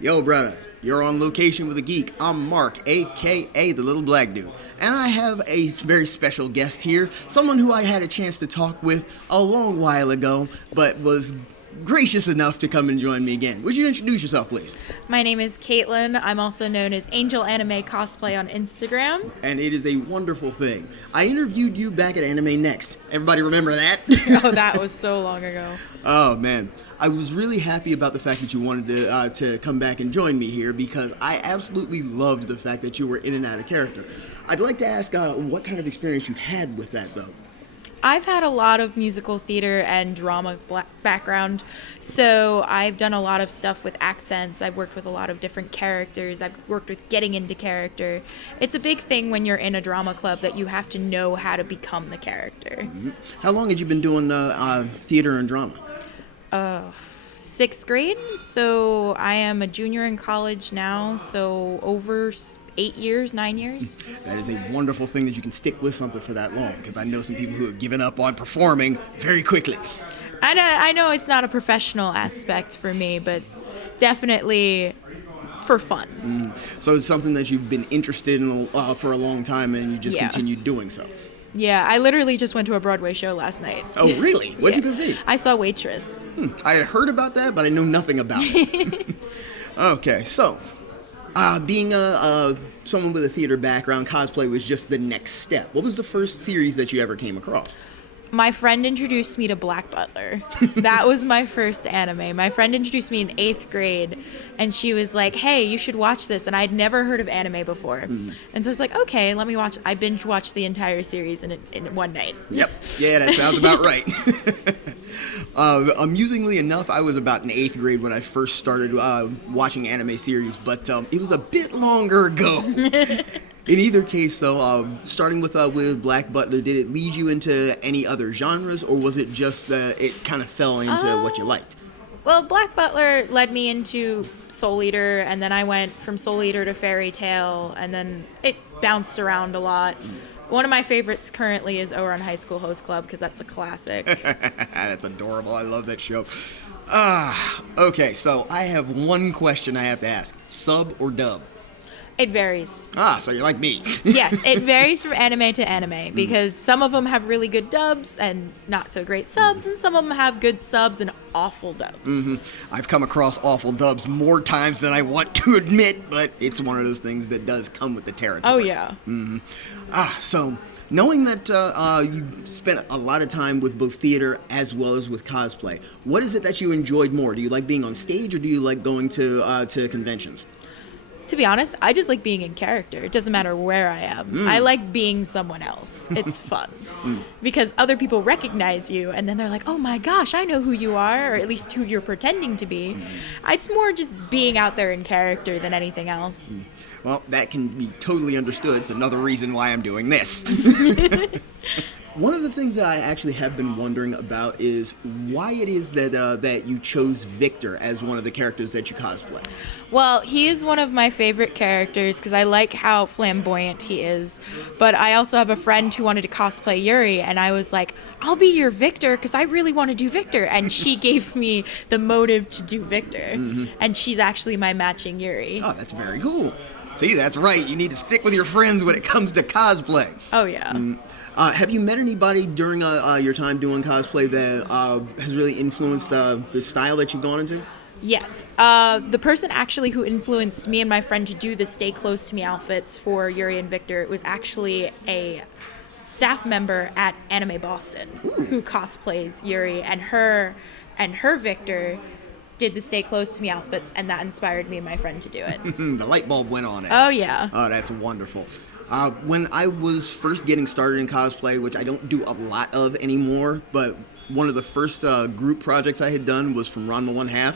Yo, brother, you're on location with a geek. I'm Mark, aka the little black dude. And I have a very special guest here, someone who I had a chance to talk with a long while ago, but was gracious enough to come and join me again. Would you introduce yourself, please? My name is Caitlin. I'm also known as AngelAnimeCosplay on Instagram. And it is a wonderful thing. I interviewed you back at Animenext. Everybody remember that? Oh, that was so long ago. Oh, man. I was really happy about the fact that you wanted to come back and join me here because I absolutely loved the fact that you were in and out of character. I'd like to ask what kind of experience you've had with that, though. I've had a lot of musical theater and drama background, so I've done a lot of stuff with accents. I've worked with a lot of different characters. I've worked with getting into character. It's a big thing when you're in a drama club that you have to know how to become the character. Mm-hmm. How long had you been doing theater and drama? 6th grade, so I am a junior in college now, so over 8 years, 9 years. That is a wonderful thing that you can stick with something for that long, because I know some people who have given up on performing very quickly. I know it's not a professional aspect for me, but definitely for fun. Mm. So it's something that you've been interested in for a long time, and you just continued doing so. Yeah, I literally just went to a Broadway show last night. Oh, really? What'd you go see? I saw Waitress. I had heard about that, but I know nothing about it. Okay, so being someone with a theater background, cosplay was just the next step. What was the first series that you ever came across? My friend introduced me to Black Butler. That was my first anime. My friend introduced me in 8th grade, and she was like, hey, you should watch this. And I'd never heard of anime before. And so I was like, okay, let me watch. I binge watched the entire series in one night. Yep. Yeah, that sounds about right. Amusingly enough, I was about in 8th grade when I first started watching anime series, but it was a bit longer ago. In either case, though, starting with Black Butler, did it lead you into any other genres, or was it just it kind of fell into what you liked? Well, Black Butler led me into Soul Eater, and then I went from Soul Eater to Fairy Tail, and then it bounced around a lot. One of my favorites currently is Ouran High School Host Club, because that's a classic. That's adorable. I love that show. Okay, so I have one question I have to ask. Sub or dub? It varies. So you're like me. Yes, it varies from anime to anime because some of them have really good dubs and not so great subs, and some of them have good subs and awful dubs. I've come across awful dubs more times than I want to admit, but it's one of those things that does come with the territory. Oh, yeah. So knowing that you spent a lot of time with both theater as well as with cosplay, what is it that you enjoyed more? Do you like being on stage, or do you like going to conventions? To be honest, I just like being in character. It doesn't matter where I am. I like being someone else. It's fun. Because other people recognize you, and then they're like, oh my gosh, I know who you are, or at least who you're pretending to be. It's more just being out there in character than anything else. Well, that can be totally understood. It's another reason why I'm doing this. One of the things that I actually have been wondering about is why it is that you chose Victor as one of the characters that you cosplay. Well, he is one of my favorite characters because I like how flamboyant he is. But I also have a friend who wanted to cosplay Yuri, and I was like, I'll be your Victor because I really want to do Victor. And she gave me the motive to do Victor. And she's actually my matching Yuri. Oh, that's very cool. See, that's right. You need to stick with your friends when it comes to cosplay. Oh, yeah. Have you met anybody during your time doing cosplay that has really influenced the style that you've gone into? Yes. The person actually who influenced me and my friend to do the Stay Close to Me outfits for Yuri and Victor was actually a staff member at Anime Boston who cosplays Yuri, and her Victor did the Stay Close to Me outfits, and that inspired me and my friend to do it. The light bulb went on it. Oh, yeah. Oh, that's wonderful. When I was first getting started in cosplay, which I don't do a lot of anymore, but one of the first group projects I had done was from Ranma 1/2.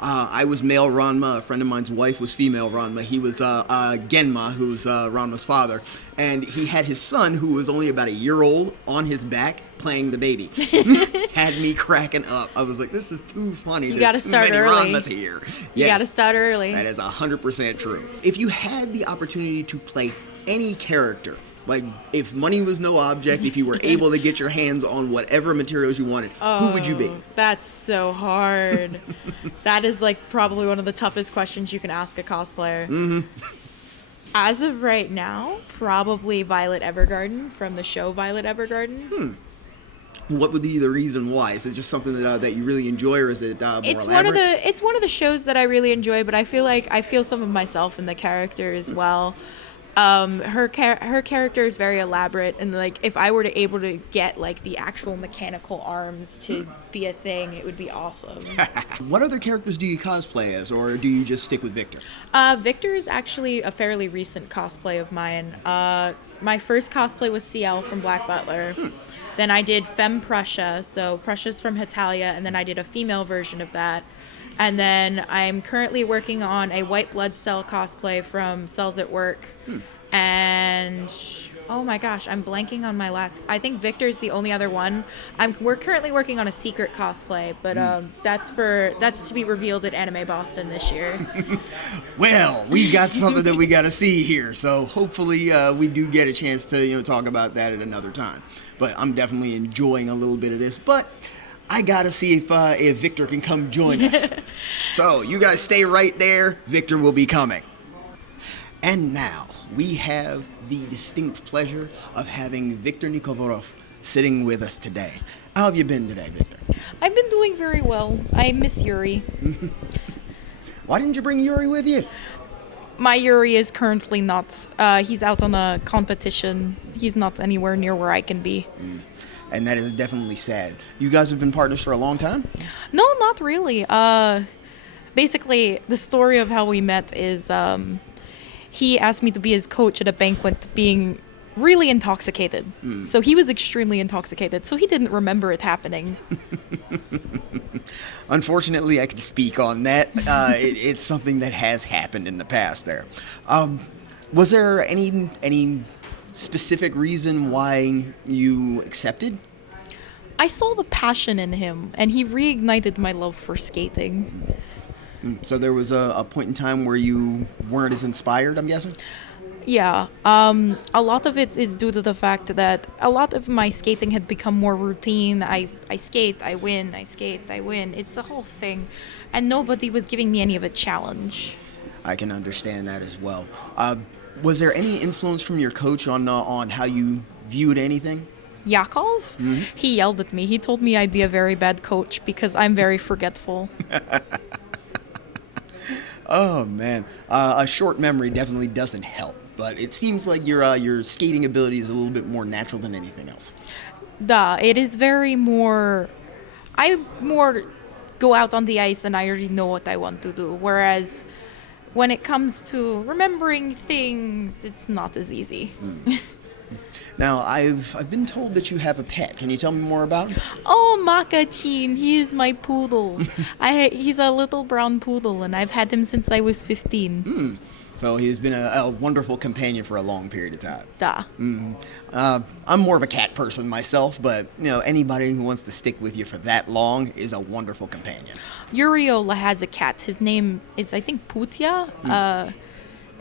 I was male Ranma. A friend of mine's wife was female Ranma. He was Genma, who's Ranma's father. And he had his son, who was only about a year old, on his back playing the baby. Had me cracking up. I was like, this is too funny. You gotta start early. Ranmas here. You gotta start early. That is 100% true. If you had the opportunity to play any character Like, if money was no object, if you were able to get your hands on whatever materials you wanted, who would you be? That's so hard. That is like probably one of the toughest questions you can ask a cosplayer. Mm-hmm. As of right now, probably Violet Evergarden from the show Violet Evergarden. What would be the reason why? Is it just something that you really enjoy, or is it more elaborate? It's one of the shows that I really enjoy, but I feel like I feel some of myself in the character as well. Her character is very elaborate, and like if I were to able to get like the actual mechanical arms to be a thing, it would be awesome. What other characters do you cosplay as, or do you just stick with Victor? Victor is actually a fairly recent cosplay of mine. My first cosplay was CL from Black Butler. Then I did Femme Prussia, so Prussia's from Hetalia, and then I did a female version of that. And then I'm currently working on a White Blood Cell cosplay from Cells at Work. And oh my gosh, I'm blanking on my last. I think Victor's the only other one. We're currently working on a secret cosplay, but that's to be revealed at Anime Boston this year. Well, we got something that we got to see here, so hopefully we do get a chance to talk about that at another time. But I'm definitely enjoying a little bit of this, but I gotta see if Victor can come join us. So you guys stay right there. Victor will be coming. And now we have the distinct pleasure of having Victor Nikiforov sitting with us today. How have you been today, Victor? I've been doing very well. I miss Yuri. Why didn't you bring Yuri with you? My Yuri is currently not. He's out on a competition. He's not anywhere near where I can be. And that is definitely sad. You guys have been partners for a long time? No, not really. Basically, the story of how we met is he asked me to be his coach at a banquet being really intoxicated. So he was extremely intoxicated, so he didn't remember it happening. Unfortunately, I can speak on that. It's something that has happened in the past there. Was there any specific reason why you accepted? I saw the passion in him, and he reignited my love for skating. So there was a point in time where you weren't as inspired, I'm guessing? Yeah, a lot of it is due to the fact that a lot of my skating had become more routine. I skate, I win, I skate, I win. It's the whole thing. And nobody was giving me any of a challenge. I can understand that as well. Was there any influence from your coach on how you viewed anything? Yakov? Mm-hmm. He yelled at me. He told me I'd be a very bad coach because I'm very forgetful. Oh, man. A short memory definitely doesn't help. But it seems like your skating ability is a little bit more natural than anything else. It is very more... I more go out on the ice and I already know what I want to do. Whereas when it comes to remembering things, it's not as easy. Now, I've been told that you have a pet. Can you tell me more about him? Oh, Makachin. He is my poodle. He's a little brown poodle, and I've had him since I was 15. So he's been a wonderful companion for a long period of time. Da. I'm more of a cat person myself, but anybody who wants to stick with you for that long is a wonderful companion. Uriola has a cat. His name is, I think, Putya.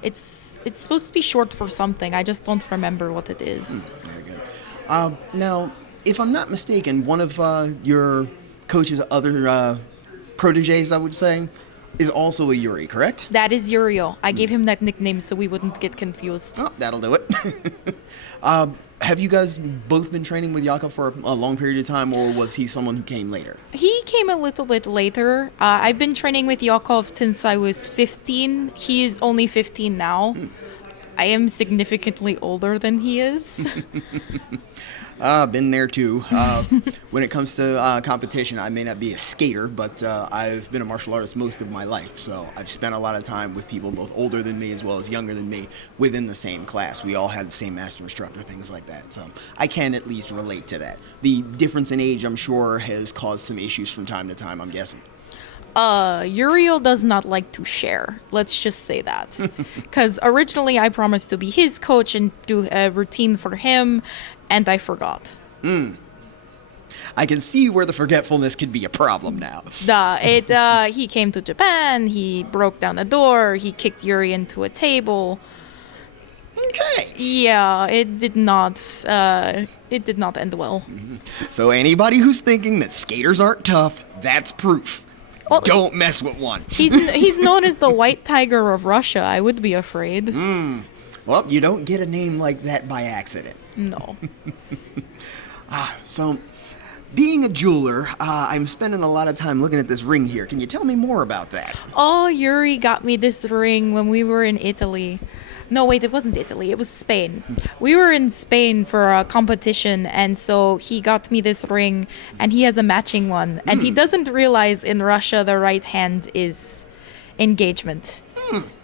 It's supposed to be short for something. I just don't remember what it is. Very good. Now, if I'm not mistaken, one of your coach's other proteges, I would say, is also a Yuri, correct? That is Uriel. I gave him that nickname so we wouldn't get confused. Oh, that'll do it. Have you guys both been training with Yakov for a long period of time, or was he someone who came later? He came a little bit later. I've been training with Yakov since I was 15. He is only 15 now. I am significantly older than he is. Been there too. When it comes to competition, I may not be a skater, but I've been a martial artist most of my life. So I've spent a lot of time with people both older than me as well as younger than me within the same class. We all had the same master instructor, things like that. So I can at least relate to that. The difference in age, I'm sure, has caused some issues from time to time, I'm guessing. Uriel does not like to share. Let's just say that. Because originally I promised to be his coach and do a routine for him, and I forgot. I can see where the forgetfulness could be a problem now. He came to Japan, he broke down a door, he kicked Yuri into a table. Okay. Yeah, it did not. It did not end well. So anybody who's thinking that skaters aren't tough, that's proof. Well, Don't mess with one. He's known as the White Tiger of Russia. I would be afraid. Well, you don't get a name like that by accident. No. So, being a jeweler, I'm spending a lot of time looking at this ring here. Can you tell me more about that? Oh, Yuri got me this ring when we were in Italy. No, wait, it wasn't Italy. It was Spain. We were in Spain for a competition, and so he got me this ring, and he has a matching one. And he doesn't realize in Russia the right hand is engagement.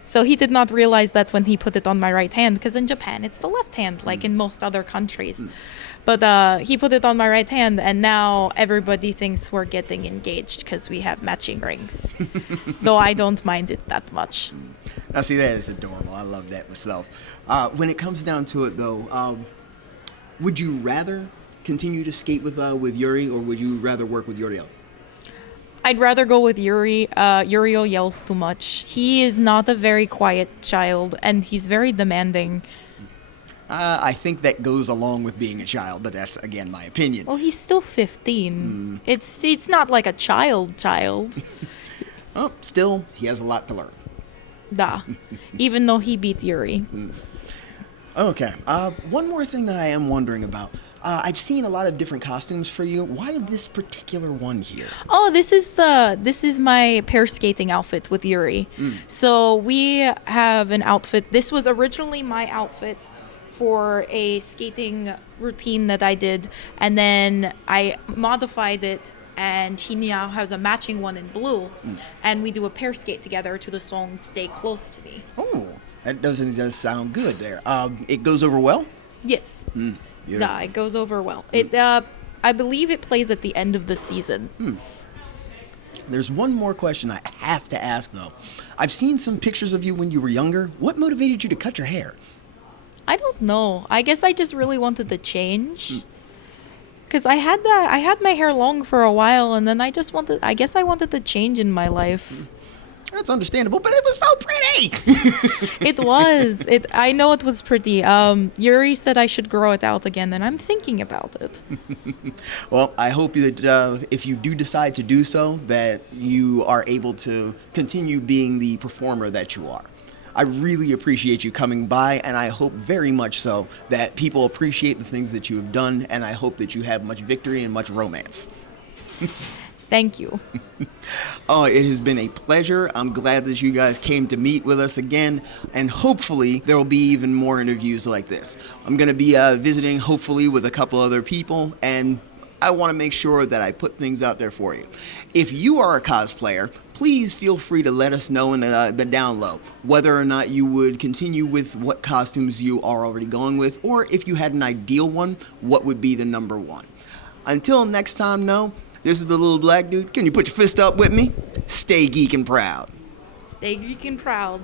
So he did not realize that when he put it on my right hand, because in Japan it's the left hand, like in most other countries. But he put it on my right hand, and now everybody thinks we're getting engaged because we have matching rings. Though I don't mind it that much. Now, see, that is adorable. I love that myself. When it comes down to it, though, would you rather continue to skate with Yuri, or would you rather work with Uriel? I'd rather go with Yuri. Uriel yells too much. He is not a very quiet child, and he's very demanding. I think that goes along with being a child, but that's, again, my opinion. Well, he's still 15. It's not like a child. Oh, still, he has a lot to learn. Da. Even though he beat Yuri. Okay. One more thing that I am wondering about. I've seen a lot of different costumes for you. Why this particular one here? Oh, this is my pair skating outfit with Yuri. So we have an outfit. This was originally my outfit for a skating routine that I did, and then I modified it, and he now has a matching one in blue, and we do a pair skate together to the song "Stay Close to Me." Oh, that does sound good there. It goes over well? Yes. Beautiful. Yeah, it goes over well. It I believe it plays at the end of the season. There's one more question I have to ask, though. I've seen some pictures of you when you were younger. What motivated you to cut your hair? I don't know. I guess I just really wanted to change. Because I had my hair long for a while, and then I guess I wanted to change in my life. That's understandable, but it was so pretty. It was. I know it was pretty. Yuri said I should grow it out again, and I'm thinking about it. Well, I hope that if you do decide to do so, that you are able to continue being the performer that you are. I really appreciate you coming by, and I hope very much so that people appreciate the things that you have done, and I hope that you have much victory and much romance. Thank you. Oh, it has been a pleasure. I'm glad that you guys came to meet with us again, and hopefully there will be even more interviews like this. I'm going to be visiting, hopefully, with a couple other people, and I want to make sure that I put things out there for you. If you are a cosplayer, please feel free to let us know in the down low whether or not you would continue with what costumes you are already going with, or if you had an ideal one, what would be the number one. Until next time, no. This is the little black dude. Can you put your fist up with me? Stay geek and proud. Stay geek and proud.